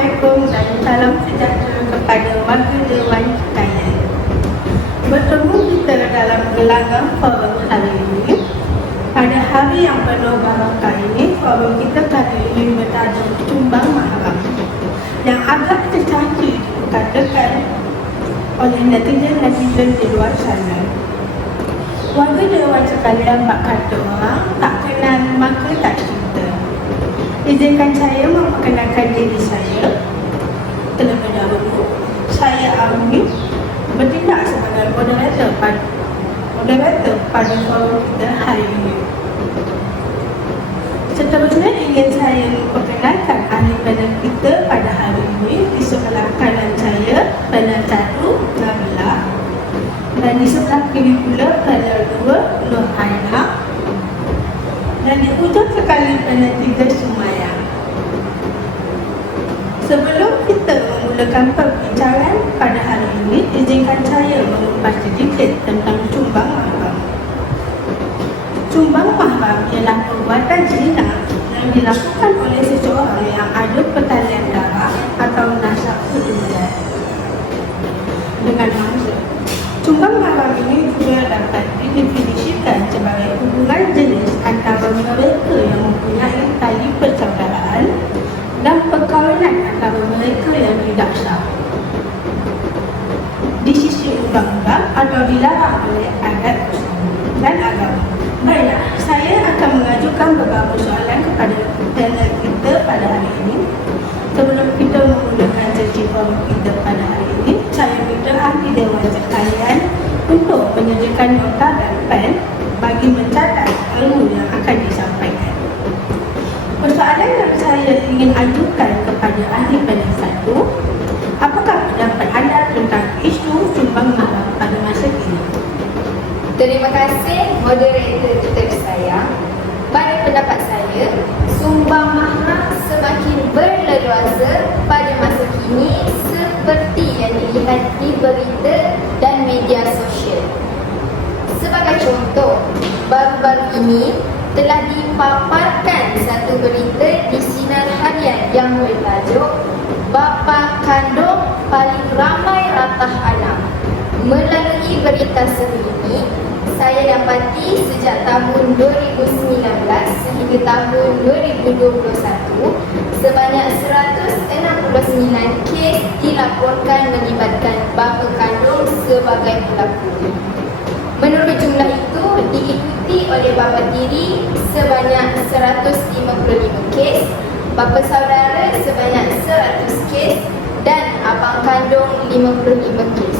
Assalamualaikum dan salam sejahtera kepada warga Dewan sekalian. Bertemu kita dalam gelanggang forum hari ini. Pada hari yang penuh barakah ini, forum kita kali ini bertajuk Tumbang Mahram yang agak tercaci dikatakan oleh netizen-netizen di luar sana. Warga Dewan sekalian bak kata orang tak kenal maka tak cinta. Izinkan saya memperkenalkan diri saya. Terlebih dahulu, saya Armi bertindak sebagai moderator pada forum kita hari ini. Seterusnya ingin saya memperkenalkan ahli panel kita pada hari ini. Di sebelah kanan saya, panel 1, Nabila. Dan di sebelah kiri pula, panel 2, Nur Haina. Dan di ujung sekali panel 3, Sumaya. Sebelum kita memulakan perbincangan pada hari ini, izinkan saya mengupas sedikit tentang Tumbang Mahram. Tumbang Mahram ialah perbuatan zina yang dilakukan oleh seseorang yang ada pertalian darah atau nasab hubungan dengan manusia. Tumbang Mahram ini juga dapat didefinisikan sebagai hubungan jenis antara mereka yang mempunyai tali persaudaraan dan perkahwinan antara mereka yang tidak sah di sisi undang-undang atau dilarang oleh adat dan agama. Baiklah, saya akan mengajukan beberapa soalan kepada panel kita pada hari ini. Sebelum kita memulakan sesi forum kita pada hari ini, saya minta ahli dewan sekalian untuk menyediakan nota dan pen bagi mencatat ilmu yang akan disampaikan. Persoalan yang saya ingin ajukan kepada ahli panel 1, apakah pendapat anda tentang isu Tumbang Mahram pada masa kini? Terima kasih moderator kita bersayang. Pada pendapat saya, sumbang mahram semakin berleluasa pada masa kini seperti yang dilihat di berita dan media sosial. Sebagai contoh, baru-baru ini telah dipaparkan satu berita di sinar harian yang bertajuk Bapa Kandung Paling Ramai Ratah Anak. Melalui berita ini, saya dapati sejak tahun 2019 sehingga tahun 2021, sebanyak 169 kes dilaporkan melibatkan bapa kandung sebagai pelaku. Menurut jumlah itu, diikuti oleh bapa tiri sebanyak 155 kes, bapa saudara sebanyak 100 kes dan abang kandung 55 kes.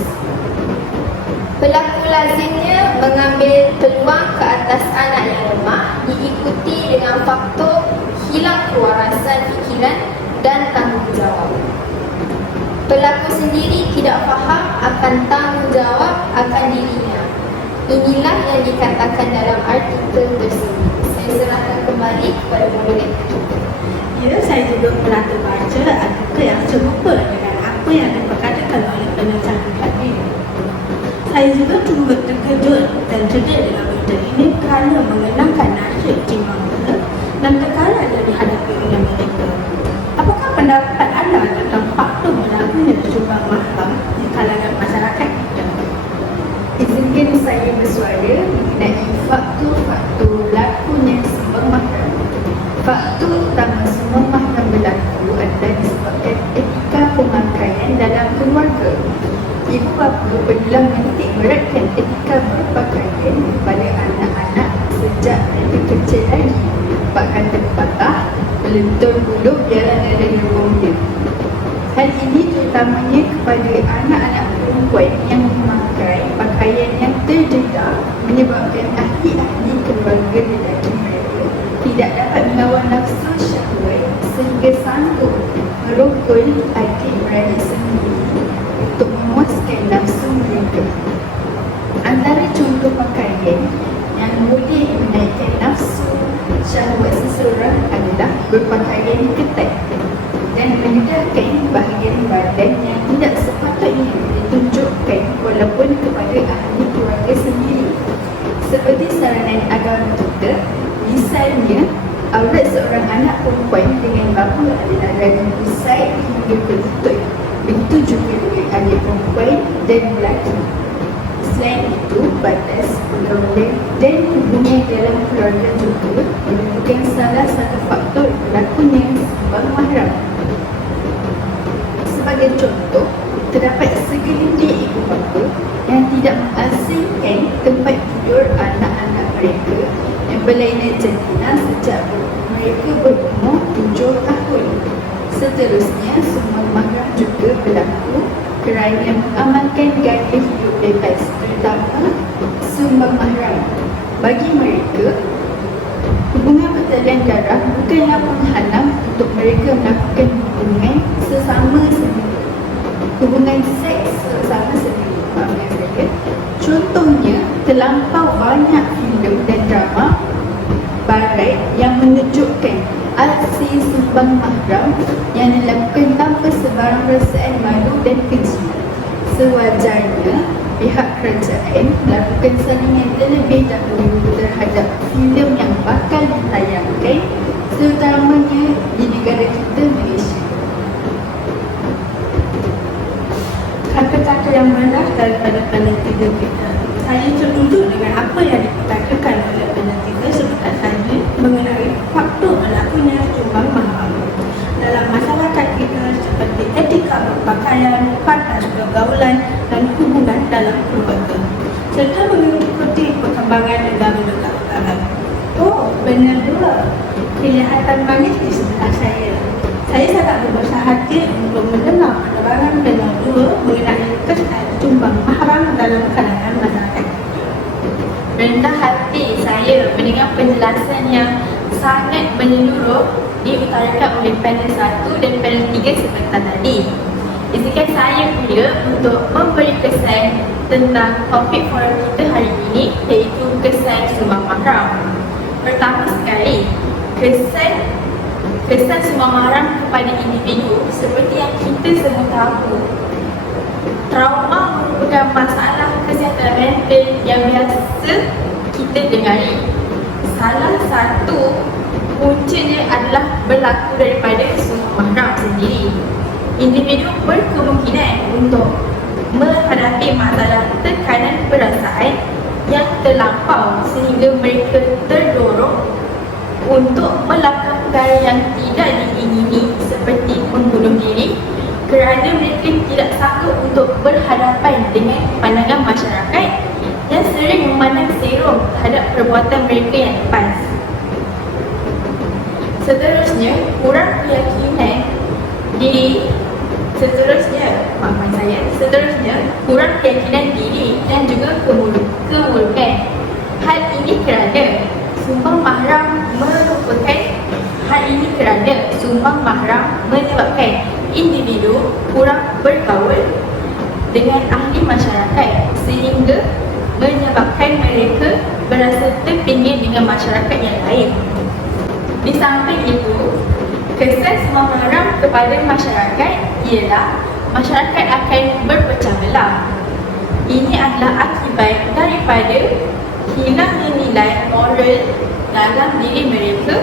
Pelaku lazimnya mengambil peluang ke atas anak yang lemah diikuti dengan faktor hilang kewarasan fikiran dan tanggungjawab. Pelaku sendiri tidak faham akan tanggungjawab akan dirinya. Inilah yang dikatakan dalam artikel tersebut. Saya serahkan kembali kepada moderator kita. Ya, saya juga pernah terbaca artikel yang serupa dengan apa yang diperkatakan oleh panel satu tadi. Saya juga cuba terkejut dan sedih dengan berita ini kerana mengenangkan nasib cimangga dan tekanan yang dihadapi oleh mereka. Apakah pendapat anda tentang faktor berlakunya Tumbang Mahram di kalangan masyarakat kita? Izinkan saya bersuara mengenai faktor-faktor berlakunya sumbang mahram. Faktor utama sumbang mahram berlaku adalah disebabkan etika pemakaian dalam keluarga. Ibu bapa perlulah menitik beratkan etika berpakaian kepada anak-anak sejak mereka kecil lagi. Bahkan terpatah melentur bulu biarlah ada gerbongnya. Hal ini terutamanya kepada anak-anak perempuan yang memakai pakaian yang terdedah menyebabkan ahli-ahli keluarga lelaki mereka tidak dapat melawan nafsu syahwat sehingga sanggup merokok adik-beradik sendiri untuk memuaskan nafsu mereka. Antara contoh pakaian yang boleh menaikkan nafsu syahwat seseorang adalah berpakaian ketat dan mendedahkan bahagian badan yang tidak sepatutnya ditunjukkan walaupun kepada ahli keluarga sendiri. Seperti saranan agama kita, misalnya Aurat seorang anak perempuan dengan bapa adalah dari pusat hingga ke lutut. Begitu juga dengan adik perempuan dan lelaki. Selain itu, batas pergaulan dan hubungan dalam keluarga juga merupakan salah satu faktor berlakunya sembang mahram. Sebagai contoh, terdapat segelintir ibu bapa yang tidak mengasingkan tempat tidur anak-anak mereka yang berlainan jantina sejak mereka berumur 7 tahun. Seterusnya, sembang mahram juga berlaku kerana mengamalkan gaya hidup bebas, terutama sembang mahram. Bagi mereka, hubungan persalinan darah bukanlah penghalang untuk mereka melakukan hubungan sesama sendiri. Hubungan seks sesama sendiri. Contohnya, terlampau banyak filem dan drama barat yang menunjukkan aksi sembang mahram yang dilakukan tanpa sebarang perasaan malu dan keji. Sewajarnya, pihak kerajaan melakukan saringan terlebih dahulu terhadap filem yang bakal ditayangkan, terutamanya di negara kita, Malaysia. Kata-kata yang benar daripada penelitian kita. Saya setuju dengan apa yang dikatakan oleh penelitian sebentar tadi mengenai faktor berlakunya sembang mahram dalam masyarakat kita seperti etika berpakaian, batas pergaulan dan hubungan dalam keluarga, serta mengikuti perkembangan negara-negara barat. Oh, benar juga. Kelihatan manis di sebelah saya. Saya sangat berbesar hati untuk mendengar penerangan panel 2 mengenai kesan sembang mahram dalam kalangan masyarakat. Rendah hati saya mendengar penjelasan yang sangat menyeluruh diutarakan oleh panel 1 dan panel 3 sebentar tadi. Izinkan saya pula untuk memberi kesan tentang topik forum kita hari ini, iaitu kesan sembang mahram. Pertama sekali, kesan sembang mahram kepada individu seperti yang kita semua tahu. Trauma merupakan masalah kesihatan mental yang biasa kita dengari. Salah satu puncanya adalah berlaku daripada sembang mahram sendiri. Individu berkemungkinan untuk menghadapi masalah tekanan perasaan yang terlampau sehingga mereka terdorong untuk melakukan perkara yang tidak diingini seperti membunuh diri kerana mereka tidak sanggup untuk berhadapan dengan pandangan masyarakat yang sering memandang serong terhadap perbuatan mereka yang lepas. Seterusnya, kurang keyakinan diri dan juga kemurukan. Hal ini kerana sembang mahram menyebabkan individu kurang bergaul dengan ahli masyarakat sehingga menyebabkan mereka berasa terpinggir dengan masyarakat yang lain. Di samping itu, kesan sembang mahram kepada masyarakat ialah masyarakat akan berpecah belah. Ini adalah akibat daripada hilangnya nilai moral dalam diri mereka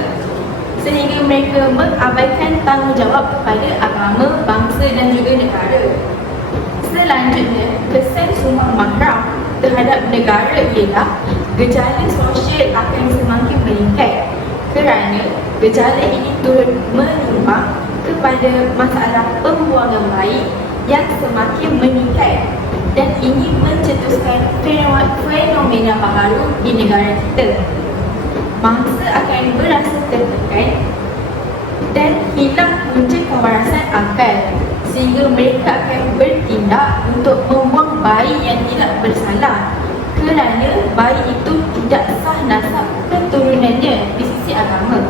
sehingga mereka mengabaikan tanggungjawab kepada agama, bangsa dan juga negara. Selanjutnya, kesan sembang mahram terhadap negara ialah gejala sosial akan semakin meningkat kerana gejala ini turut menyumbang kepada masalah pembuangan bayi yang semakin meningkat dan ini mencetuskan fenomena baharu di negara kita. Mangsa akan berasa tertekan dan hilang punca kewarasan akal sehingga mereka akan bertindak untuk membuang bayi yang tidak bersalah kerana bayi itu tidak sah nasab keturunannya di sisi agama.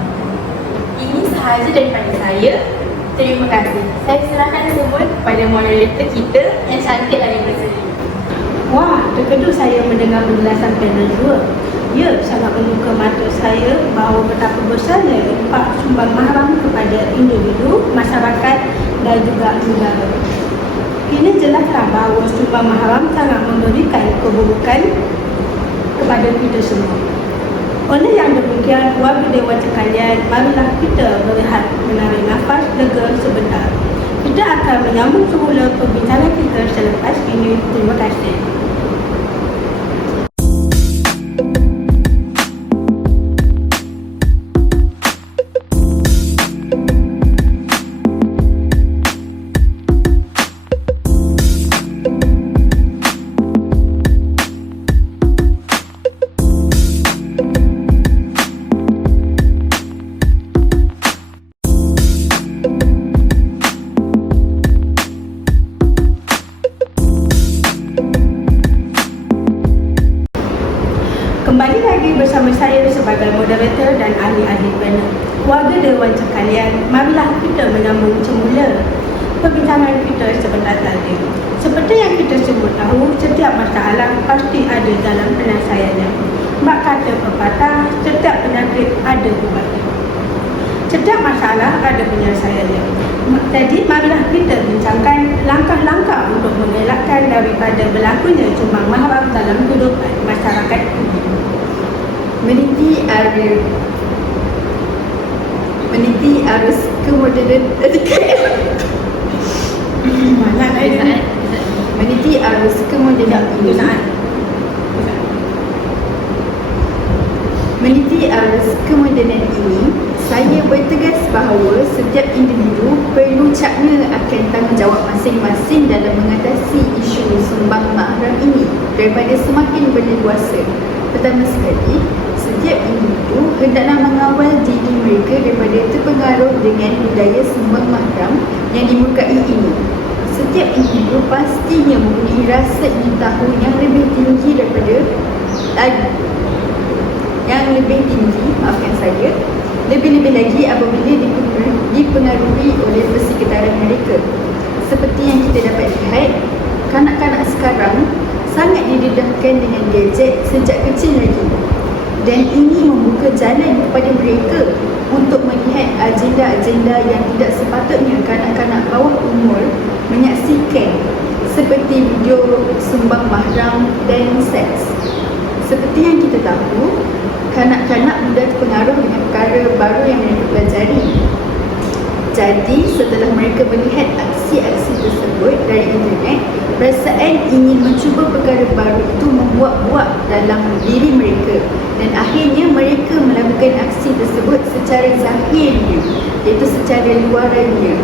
Ini sahaja daripada saya. Terima kasih. Saya serahkan semua kepada moderator kita yang cantik lagi berseri. Wah, terkejut saya mendengar penjelasan panel 2. Ya, sangat membuka mata saya bahawa betapa besarnya impak sembang mahram kepada individu, masyarakat dan juga negara. Ini jelaslah bahawa sembang mahram sangat memberikan keburukan kepada kita semua. Oleh yang demikian, warga Dewan sekalian, marilah kita berehat menarik nafas lega sebentar. Kita akan menyambung semula perbincangan kita selepas ini. Terima kasih. Kembali lagi bersama saya sebagai moderator dan ahli-ahli panel. Warga Dewan sekalian, marilah kita menyambung semula perbincangan kita sebentar tadi. Seperti yang kita semua tahu, setiap masalah pasti ada dalam penyelesaiannya. Mak kata pepatah, setiap penyakit ada ubatnya. Setiap masalah ada penyelesaiannya. Jadi marilah kita bincangkan langkah-langkah untuk mengelakkan daripada berlakunya sumbang mahram dalam kehidupan masyarakat ini. Meniti arus kemodenan meniti arus kemodenan ini. Meniti arus kemodenan ini, saya bertegas bahawa setiap individu perlu cakna akan tanggungjawab masing-masing dalam mengatasi isu sumbang mahram ini daripada semakin berleluasa. Pertama sekali, setiap individu hendaklah mengawal diri mereka daripada terpengaruh dengan budaya sumbang mahram yang dimurkai ini. Setiap individu pastinya mempunyai rasa ingin tahu yang lebih tinggi daripada lebih-lebih lagi apabila dipengaruhi oleh persekitaran mereka. Seperti yang kita dapat lihat, kanak-kanak sekarang sangat didedahkan dengan gadget sejak kecil lagi, dan ini membuka jalan kepada mereka untuk melihat agenda-agenda yang tidak sepatutnya kanak-kanak bawah umur menyaksikan, seperti video sumbang mahram dan seks. Seperti yang kita tahu, kanak-kanak mudah terpengaruh dengan perkara baru yang mereka pelajari. Jadi, setelah mereka melihat aksi-aksi tersebut dari internet, perasaan ingin mencuba perkara baru itu membuat-buat dalam diri mereka, dan akhirnya mereka melakukan aksi tersebut secara zahirnya, iaitu secara luarannya.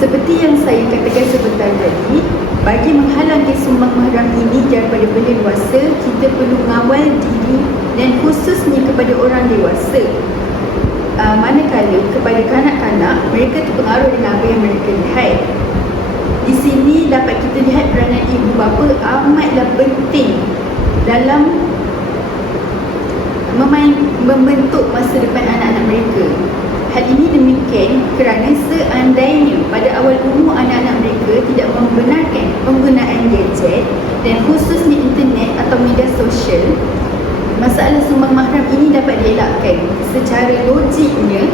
Seperti yang saya katakan sebentar tadi, bagi menghalangi sumbang mahram ini daripada berleluasa, kita perlu mengawal diri dan khususnya kepada orang dewasa. Manakala kepada kanak-kanak, mereka terpengaruh dengan apa yang mereka lihat. Di sini dapat kita lihat peranan ibu bapa amatlah penting dalam membentuk masa depan anak-anak mereka. Hal ini demikian kerana seandainya pada awal umur anak-anak mereka tidak membenarkan penggunaan gadget dan khususnya internet atau media sosial, masalah sumbang mahram ini dapat dielakkan. Secara logiknya,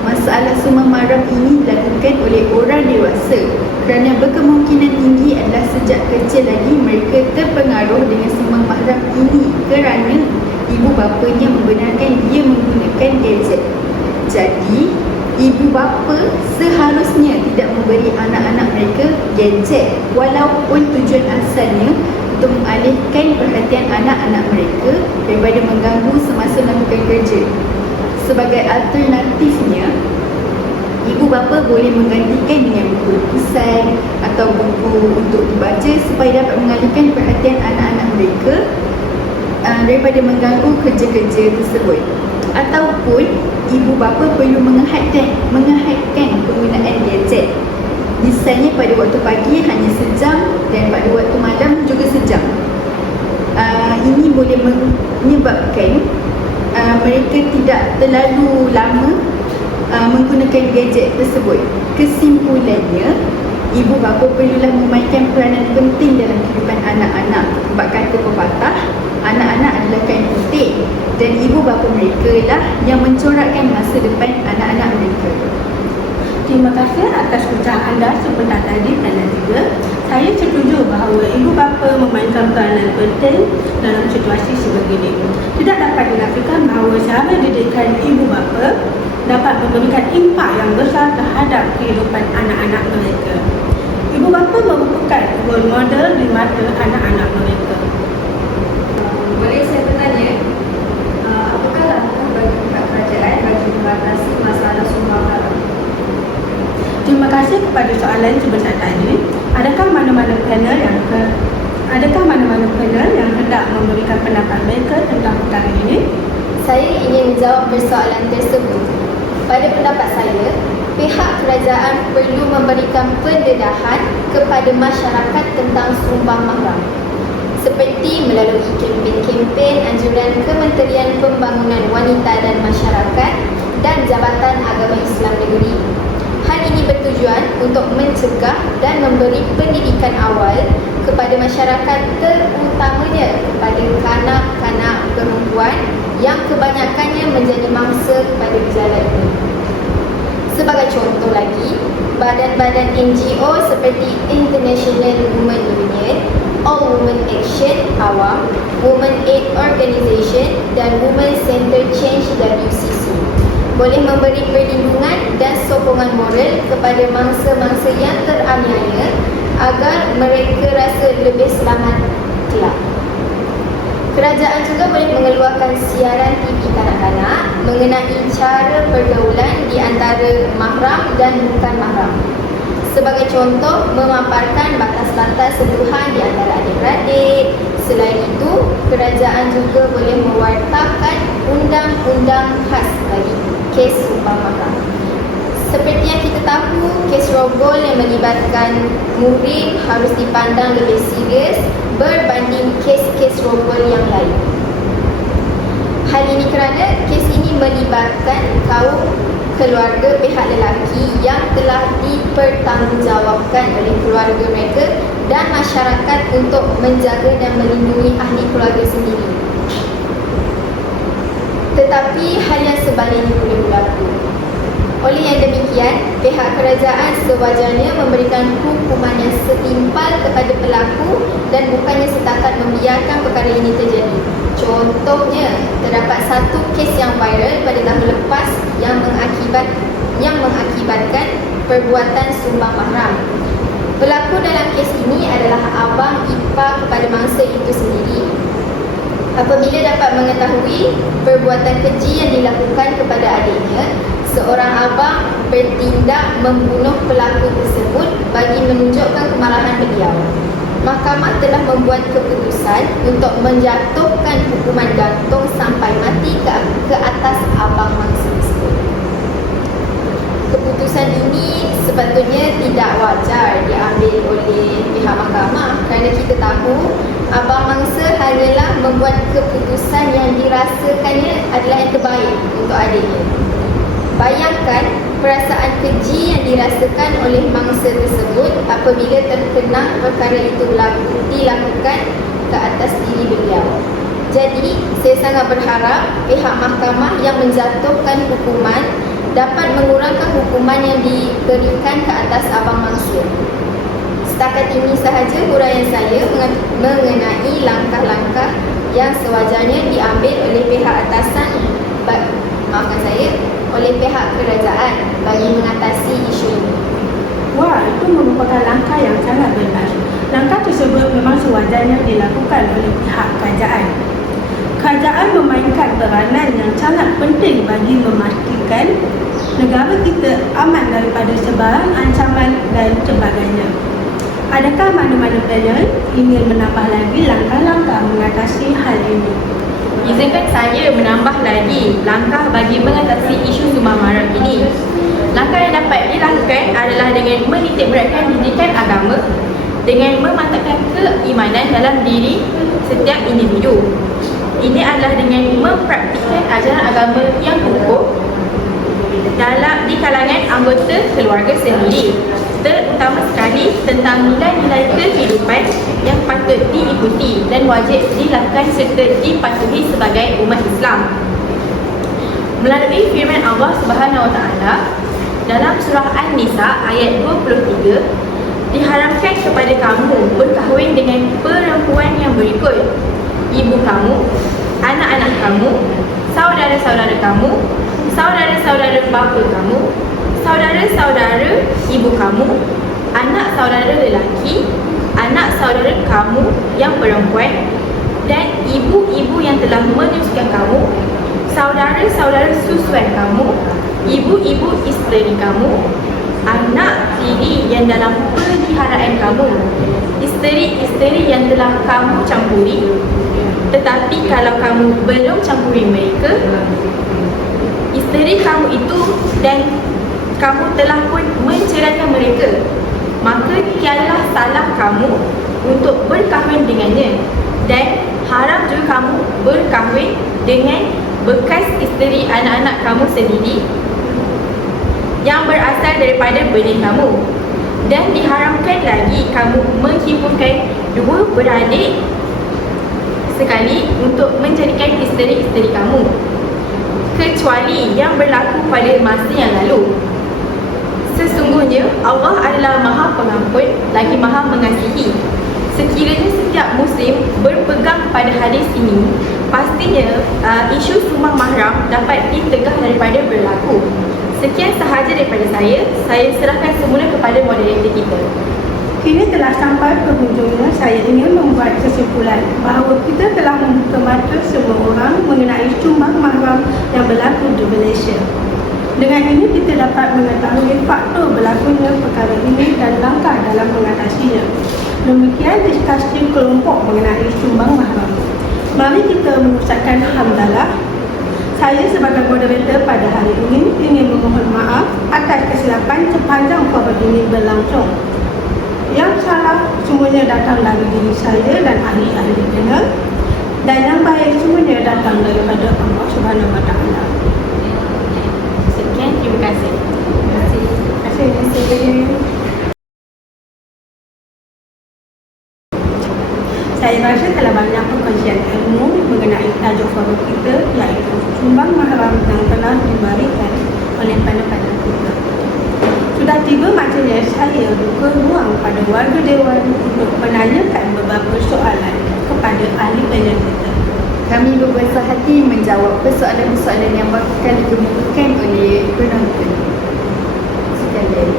masalah sumbang mahram ini dilakukan oleh orang dewasa kerana berkemungkinan tinggi adalah sejak kecil lagi mereka terpengaruh dengan sumbang mahram ini kerana ibu bapanya membenarkan dia menggunakan gadget. Jadi, ibu bapa seharusnya tidak memberi anak-anak mereka gadget walaupun tujuan asalnya untuk mengalihkan perhatian anak-anak mereka daripada mengganggu semasa melakukan kerja. Sebagai alternatifnya, ibu bapa boleh menggantikan dengan buku lukisan atau buku untuk dibaca supaya dapat mengalihkan perhatian anak-anak mereka daripada mengganggu kerja-kerja tersebut. Ataupun ibu bapa perlu menghadkan penggunaan gadget. Misalnya pada waktu pagi hanya sejam dan pada waktu malam juga sejam. Ini boleh menyebabkan mereka tidak terlalu lama menggunakan gadget tersebut. Kesimpulannya, ibu bapa perlulah memainkan peranan penting dalam kehidupan anak-anak. Sebab kata pepatah, anak-anak adalah kain putih dan ibu bapa mereka lah yang mencorakkan masa depan anak-anak mereka. Terima kasih atas ucapan anda sebentar tadi dan juga saya setuju bahawa ibu bapa memainkan peranan penting dalam situasi sebegini. Tidak dapat dinafikan bahawa cara didikan ibu bapa dapat memberikan impak yang besar terhadap kehidupan anak-anak mereka. Ibu bapa merupakan role model di mata anak-anak mereka. Boleh saya bertanya, apakah langkah bagi pihak kerajaan bagi mengatasi masalah sumbang haram? Terima kasih kepada soalan sebesar tadi. Adakah mana-mana panel yang hendak memberikan pendapat mereka tentang perkara ini? Saya ingin menjawab persoalan tersebut. Pada pendapat saya, pihak kerajaan perlu memberikan pendedahan kepada masyarakat tentang sumbang mahram, seperti melalui kempen-kempen anjuran Kementerian Pembangunan Wanita dan Masyarakat dan Jabatan Agama Islam Negeri. Hal ini bertujuan untuk mencegah dan memberi pendidikan awal kepada masyarakat, terutamanya kepada kanak-kanak perempuan yang kebanyakannya menjadi mangsa kepada gejala ini. Sebagai contoh lagi, badan-badan NGO seperti International Women Union, All Women Action Awam, Women Aid Organisation dan Women Center Change WCC boleh memberi perlindungan dan sokongan moral kepada mangsa-mangsa yang teraniaya agar mereka rasa lebih selamat kelak. Kerajaan juga boleh mengeluarkan siaran TV kanak-kanak mengenai cara pergaulan di antara mahram dan bukan mahram. Sebagai contoh, memaparkan batas-batas sentuhan di antara adik-beradik. Selain itu, kerajaan juga boleh mewartakan undang-undang khas bagi kes sumbang mahram. Seperti yang kita tahu, kes rogol yang melibatkan murid harus dipandang lebih serius berbanding kes-kes rogol yang lain. Hal ini kerana kes ini melibatkan kaum keluarga pihak lelaki yang telah dipertanggungjawabkan oleh keluarga mereka dan masyarakat untuk menjaga dan melindungi ahli keluarga sendiri. Tetapi hal yang sebaliknya boleh berlaku. Oleh yang demikian, pihak kerajaan sewajarnya memberikan hukuman yang setimpal kepada pelaku dan bukannya setakat membiarkan perkara ini terjadi. Contohnya, terdapat satu kes yang viral pada tahun lepas yang mengakibatkan perbuatan sumbang mahram. Pelaku dalam kes ini adalah abang ipar kepada mangsa itu sendiri. Apabila dapat mengetahui perbuatan keji yang dilakukan kepada adiknya, seorang abang bertindak membunuh pelaku tersebut bagi menunjukkan kemarahan beliau. Mahkamah telah membuat keputusan untuk menjatuhkan hukuman gantung sampai mati ke atas abang mangsa tersebut. Keputusan ini sepatutnya tidak wajar diambil oleh pihak mahkamah kerana kita tahu abang mangsa hanyalah membuat keputusan yang dirasakannya adalah yang terbaik untuk adiknya. Bayangkan perasaan keji yang dirasakan oleh mangsa tersebut apabila terkenang perkara itu dilakukan ke atas diri beliau. Jadi, saya sangat berharap pihak mahkamah yang menjatuhkan hukuman dapat mengurangkan hukuman yang diberikan ke atas abang mangsa. Setakat ini sahaja huraian saya mengenai langkah-langkah yang sewajarnya diambil oleh pihak atasan, oleh pihak kerajaan bagi mengatasi isu ini. Wah, itu merupakan langkah yang sangat benar. Langkah tersebut memang sewajarnya dilakukan oleh pihak kerajaan. Kerajaan memainkan peranan yang sangat penting bagi memastikan negara kita aman daripada sebarang ancaman dan sebagainya. Adakah mana-mana panel ingin menambah lagi langkah-langkah mengatasi hal ini? Izinkan saya menambah lagi langkah bagi mengatasi isu sumbang mahram ini. Langkah yang dapat dilakukan adalah dengan menitikberatkan pendidikan agama dengan memantapkan keimanan dalam diri setiap individu. Ini adalah dengan mempraktikkan ajaran agama yang kukuh di kalangan anggota keluarga sendiri, terutama sekali tentang nilai-nilai kehidupan yang patut diikuti dan wajib dilakukan serta dipatuhi sebagai umat Islam. Melalui firman Allah Subhanahu Wa Taala dalam surah An-Nisa ayat 23, diharamkan kepada kamu berkahwin dengan perempuan yang berikut: ibu kamu, anak-anak kamu, saudara-saudara kamu, saudara-saudara bapa kamu, saudara-saudara ibu kamu, anak saudara lelaki, anak saudara kamu yang perempuan, dan ibu-ibu yang telah menyusukan kamu, saudara-saudara susuan kamu, ibu-ibu isteri kamu, anak tiri yang dalam peliharaan kamu, isteri-isteri yang telah kamu campuri. Tetapi kalau kamu belum campuri mereka, isteri kamu itu, dan kamu telah pun menceraikan mereka, maka tiadalah salah kamu untuk berkahwin dengannya, dan haram juga kamu berkahwin dengan bekas isteri anak-anak kamu sendiri yang berasal daripada benih kamu. Dan diharamkan lagi kamu menghiburkan dua beradik sekali untuk menjadikan isteri-isteri kamu, kecuali yang berlaku pada masa yang lalu. Sesungguhnya Allah adalah Maha Pengampun lagi Maha Mengasihi. Sekiranya setiap muslim berpegang pada hadis ini, pastinya isu sumbang mahram dapat ditegah daripada berlaku. Sekian sahaja daripada saya serahkan semula kepada moderator kita. Kini telah sampai penghujungnya, saya ingin membuat kesimpulan bahawa kita telah membuka mata semua orang mengenai sumbang mahram yang berlaku di Malaysia. Dengan ini kita dapat mengetahui faktor berlakunya perkara ini dan langkah dalam mengatasinya. Demikian diskusi kelompok mengenai sumbang mahram. Mari kita mengucapkan hamdalah. Saya sebagai moderator pada hari ini ingin memohon maaf atas kesilapan sepanjang forum ini berlangsung. Yang salah semuanya datang dari diri saya dan ahli-ahli panel, dan yang baik semuanya datang daripada Allah Subhanahu Wa Taala. Sekian, terima kasih. Terima kasih. Saya rasa telah banyak perkongsian ilmu mengenai tajuk forum kita, iaitu sumbang mahram yang telah diberikan oleh panel-panel kita. Sudah tiba masanya saya buka ruang pada warga dewan untuk menanyakan beberapa soalan kepada ahli panel kita. Kami berbesar hati menjawab persoalan-persoalan yang bakal dikemukakan oleh penonton. Sekian dari